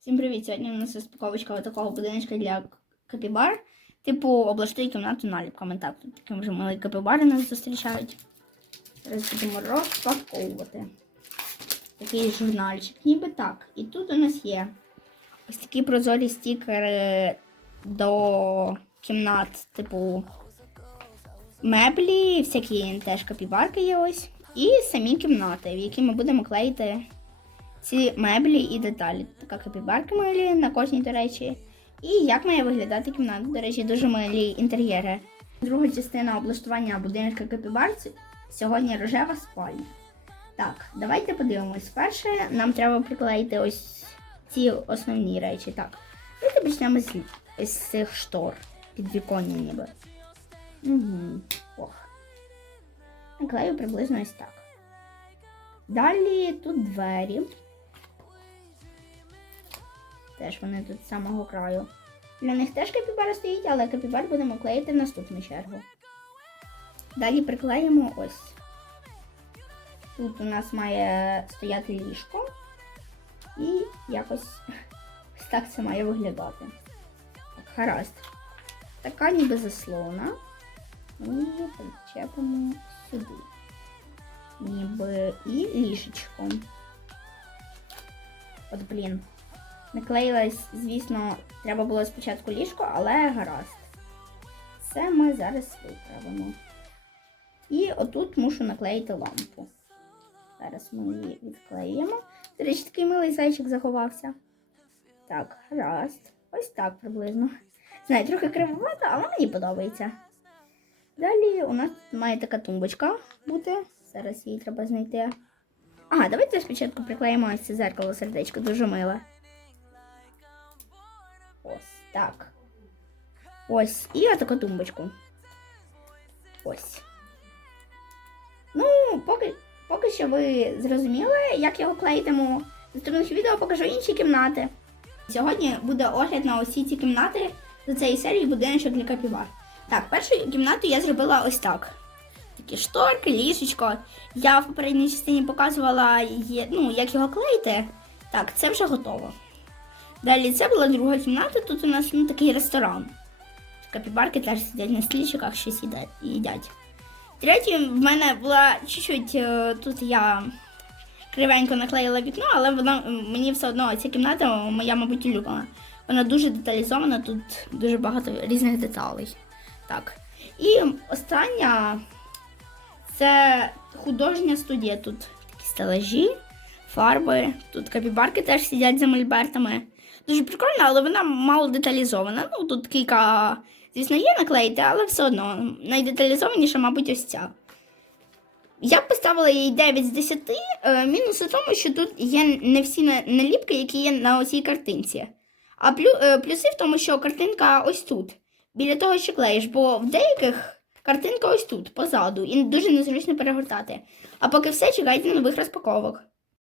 Всім привіт! Сьогодні у нас розпаковочка такого будиночка для капібар. Типу облаштуй кімнату наліпками. Так, тут такі вже малі капібари нас зустрічають. Зараз будемо розпаковувати. Такий журнальчик, ніби так. І тут у нас є ось такі прозорі стікери до кімнат, типу меблі, всякі теж капібарки є ось. І самі кімнати, в які ми будемо клеїти ці меблі і деталі. Така капібарка милі на кожній, до речі. І як має виглядати кімната, до речі, дуже милі інтер'єри. Друга частина облаштування будинка капібар сьогодні рожева спальня. Так, давайте подивимось. Перше, нам треба приклеїти ось ці основні речі. Так, давайте почнемо з, з цих штор підвіконня ніби. Угу. Ох. Наклею приблизно ось так. Далі тут двері. Теж вони тут з самого краю. Для них теж капібара стоїть, але капібар будемо клеїти в наступну чергу. Далі приклеїмо ось. Тут у нас має стояти ліжко. І якось ось так це має виглядати. Так, гаразд. Така ніби заслона. І причепимо сюди. Ніби і ліжечко. От, блін. Наклеїлась, звісно, треба було спочатку ліжко, але гаразд. Це ми зараз виправимо. І отут мушу наклеїти лампу. Зараз ми її відклеїмо. До речі, такий милий зайчик заховався. Так, гаразд. Ось так приблизно. Знаю, трохи кривовато, але мені подобається. Далі у нас має така тумбочка бути. Зараз її треба знайти. Ага, давайте спочатку приклеїмо ось це зеркало сердечко, дуже миле. Ось так. Ось. І отаку тумбочку. Ось. Ну, поки, поки що ви зрозуміли, як його клеїтиму. В наступних відео покажу інші кімнати. Сьогодні буде огляд на усі ці кімнати з цієї серії будиночок для капівар. Так, першу кімнату я зробила ось так. Такі шторки, ліжечко. Я в попередній частині показувала, ну, як його клеїти. Так, це вже готово. Далі це була друга кімната, тут у нас ну, такий ресторан. Капібарки теж сидять на стільчиках, щось їдять-. Третє, в мене була чуть-чуть, е, тут я кривенько наклеїла вікно, але вона мені все одно ця кімната моя, мабуть, улюблена. Вона дуже деталізована, тут дуже багато різних деталей. Так. І остання це художня студія. Тут такі стелажі, фарби. Тут капібарки теж сидять за мольбертами. Дуже прикольно, але вона мало деталізована. Ну, тут кілька, звісно, є наклеїти, але все одно найдеталізованіша, мабуть, ось ця. Я поставила їй 9 з 10. Е, Мінус у тому, що тут є не всі наліпки, які є на оцій картинці. А е, плюси в тому, що картинка ось тут, біля того, що клеїш, бо в деяких картинка ось тут, позаду, і дуже незручно перегортати. А поки все, чекайте нових розпаковок.